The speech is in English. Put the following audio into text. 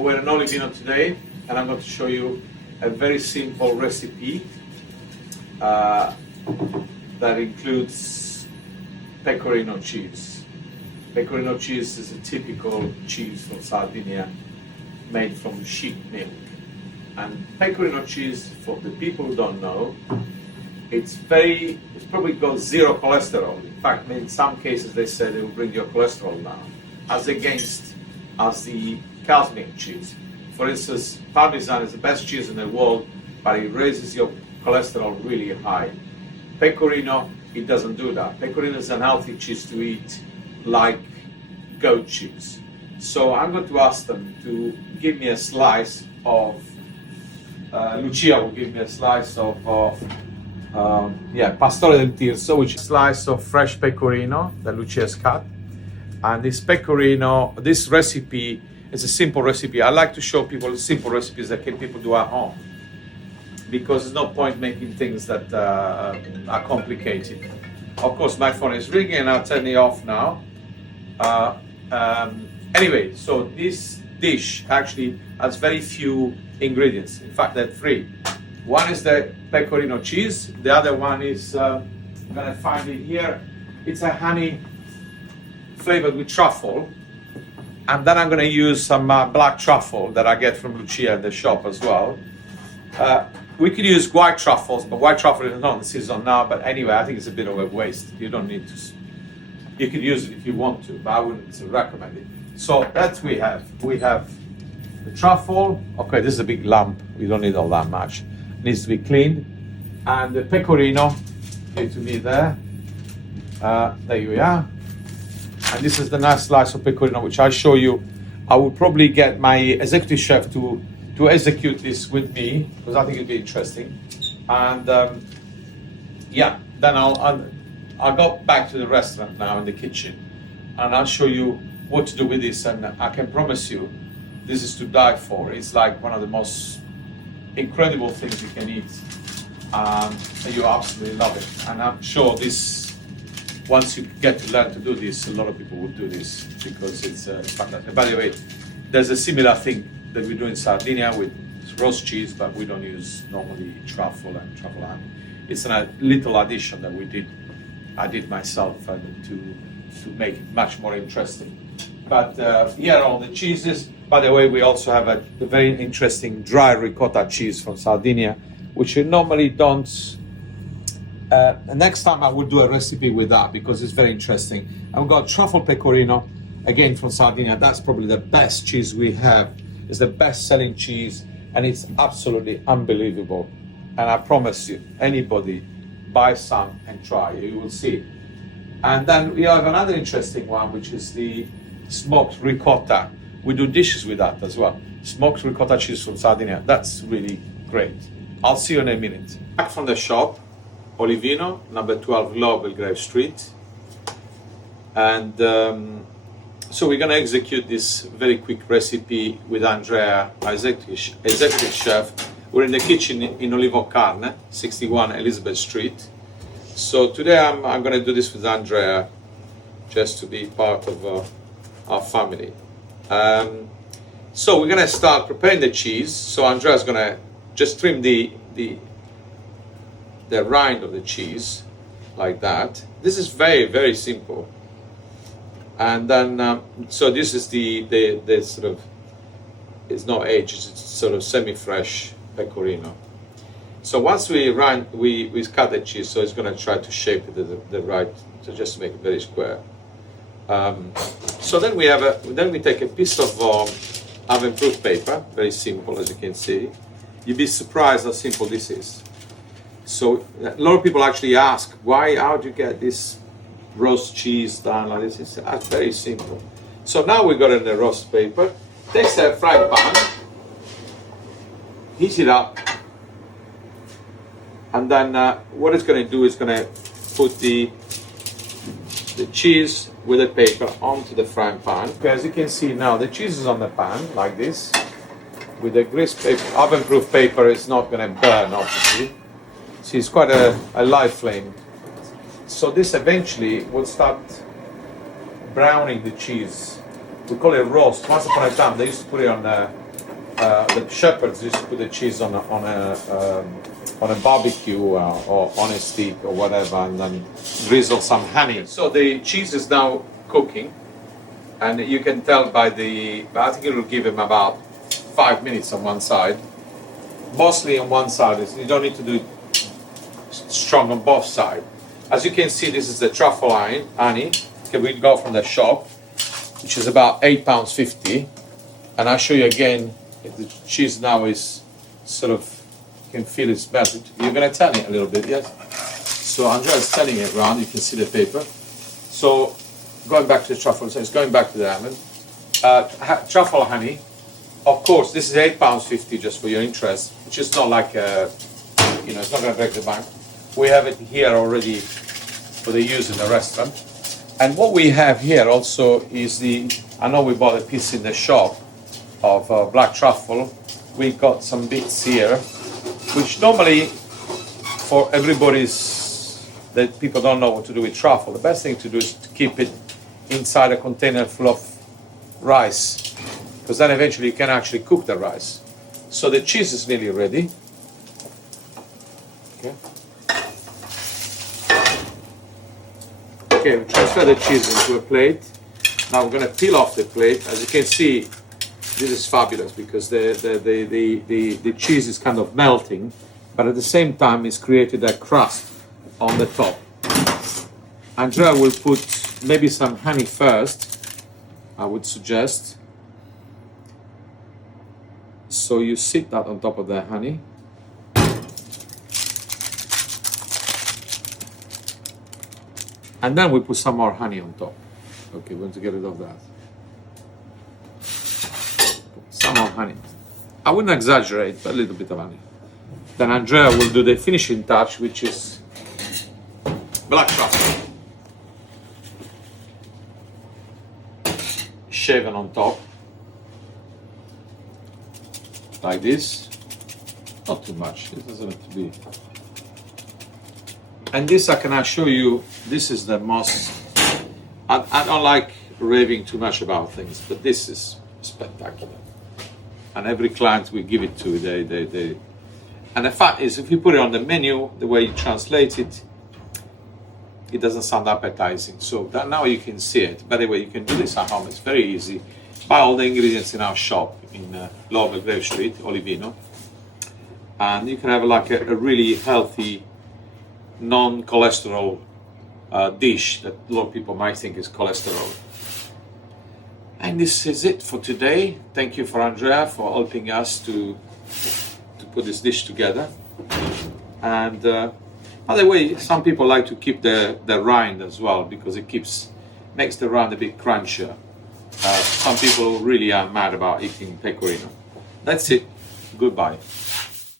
we're in Olivino today, and I'm going to show you a very simple recipe that includes pecorino cheese. Pecorino cheese is a typical cheese from Sardinia, made from sheep milk. And pecorino cheese, for the people who don't know, it's probably got zero cholesterol. In fact, in some cases they say they will bring your cholesterol down, as the cow's milk cheese. For instance, Parmesan is the best cheese in the world, but it raises your cholesterol really high. Pecorino, it doesn't do that. Pecorino is an healthy cheese to eat, like goat cheese. So I'm going to ask them to give me a slice of, Lucia will give me a slice of Pastore del Tirso, which is a slice of fresh pecorino that Lucia has cut. And this pecorino, this recipe is a simple recipe. I like to show people simple recipes that people do at home, because there's no point making things that are complicated. Of course, my phone is ringing and I'll turn it off now. Anyway, so this dish actually has very few ingredients. In fact, there are three. One is the pecorino cheese. The other one is, I'm gonna find it here. It's a honey flavored with truffle. And then I'm gonna use some black truffle that I get from Lucia at the shop as well. We could use white truffles, but white truffle is not in the season now. But anyway, I think it's a bit of a waste. You don't need to. You could use it if you want to, but I wouldn't recommend it. So that's we have. We have the truffle. Okay, this is a big lump. We don't need all that much. It needs to be cleaned. And the pecorino, give to me there. There you are. And this is the nice slice of pecorino, which I'll show you. I will probably get my executive chef to execute this with me, because I think it'd be interesting. And then I'll go back to the restaurant now in the kitchen, and I'll show you what to do with this. And I can promise you, this is to die for. It's like one of the most incredible things you can eat, and you absolutely love it. And I'm sure this, once you get to learn to do this, a lot of people will do this, because it's fantastic. By the way, there's a similar thing that we do in Sardinia with roast cheese, but we don't use normally truffle and truffle ham. It's a little addition that I did myself to make it much more interesting. But here are all the cheeses. By the way, we also have a very interesting dry ricotta cheese from Sardinia, which you normally don't. Next time I will do a recipe with that, because it's very interesting. And we've got truffle pecorino, again from Sardinia. That's probably the best cheese we have. It's the best-selling cheese, and it's absolutely unbelievable. And I promise you, anybody, buy some and try. You will see. And then we have another interesting one, which is the smoked ricotta. We do dishes with that as well. Smoked ricotta cheese from Sardinia. That's really great. I'll see you in a minute. Back from the shop. Olivino, number 12, Lower Belgrave Street. And so we're going to execute this very quick recipe with Andrea, our executive chef. We're in the kitchen in Olivocarne, 61 Elizabeth Street. So today I'm going to do this with Andrea, just to be part of our family. So we're going to start preparing the cheese. So Andrea's going to just trim the rind of the cheese like that. This is very, very simple. And then so this is the sort of, it's not aged, it's sort of semi-fresh pecorino. So once we cut the cheese, so it's going to try to shape it the right, so just to make it very square. So then we take a piece of oven-proof paper, very simple, as you can see. You'd be surprised how simple this is. So a lot of people actually ask, how do you get this roast cheese done like this? It's very simple. So now we got in the roast paper. Take a frying pan, heat it up, and then what it's going to do is going to put the cheese with the paper onto the frying pan. Okay, as you can see now, the cheese is on the pan like this. With the grease paper, oven-proof paper, it's not going to burn, obviously. See, it's quite a live flame. So this eventually will start browning the cheese. We call it roast. Once upon a time, they used to put it on the shepherds used to put the cheese on a barbecue or on a stick or whatever, and then drizzle some honey. So the cheese is now cooking, and you can tell by I think it will give him about 5 minutes on one side. Mostly on one side, you don't need to do strong on both sides. As you can see, this is the truffle honey. Okay, we go from the shop, which is about £8.50. And I'll show you again, the cheese now is sort of, you can feel it's melted. You're going to turn it a little bit, yes? So Andrea is turning it around, you can see the paper. So going back to the truffle, so it's going back to the almond. Truffle honey, of course, this is £8.50 just for your interest, which is not like, it's not going to break the bank. We have it here already for the use in the restaurant. And what we have here also is I know we bought a piece in the shop of black truffle. We got some bits here, which normally for that people don't know what to do with truffle, the best thing to do is to keep it inside a container full of rice, because then eventually you can actually cook the rice. So the cheese is nearly ready. Okay, we transfer the cheese into a plate. Now we're going to peel off the plate. As you can see, this is fabulous because the cheese is kind of melting, but at the same time it's created a crust on the top. Andrea will put maybe some honey first, I would suggest. So you sit that on top of the honey. And then we put some more honey on top. Okay, we're going to get rid of that. Some more honey. I wouldn't exaggerate, but a little bit of honey. Then Andrea will do the finishing touch, which is black truffle. Shaven on top. Like this. Not too much. It doesn't have to be. And this I can assure you, this is the most, I don't like raving too much about things, but this is spectacular. And every client we give it to, they and the fact is, if you put it on the menu, the way you translate it, it doesn't sound appetizing. So that now you can see it. By the way, you can do this at home, it's very easy. Buy all the ingredients in our shop in Lower Belgrave Street, Olivino. And you can have like a really healthy, non-cholesterol dish that a lot of people might think is cholesterol. And this is it for today. Thank you for Andrea for helping us to put this dish together. And by the way, some people like to keep the rind as well because it makes the rind a bit crunchier. Some people really are mad about eating pecorino. That's it. Goodbye.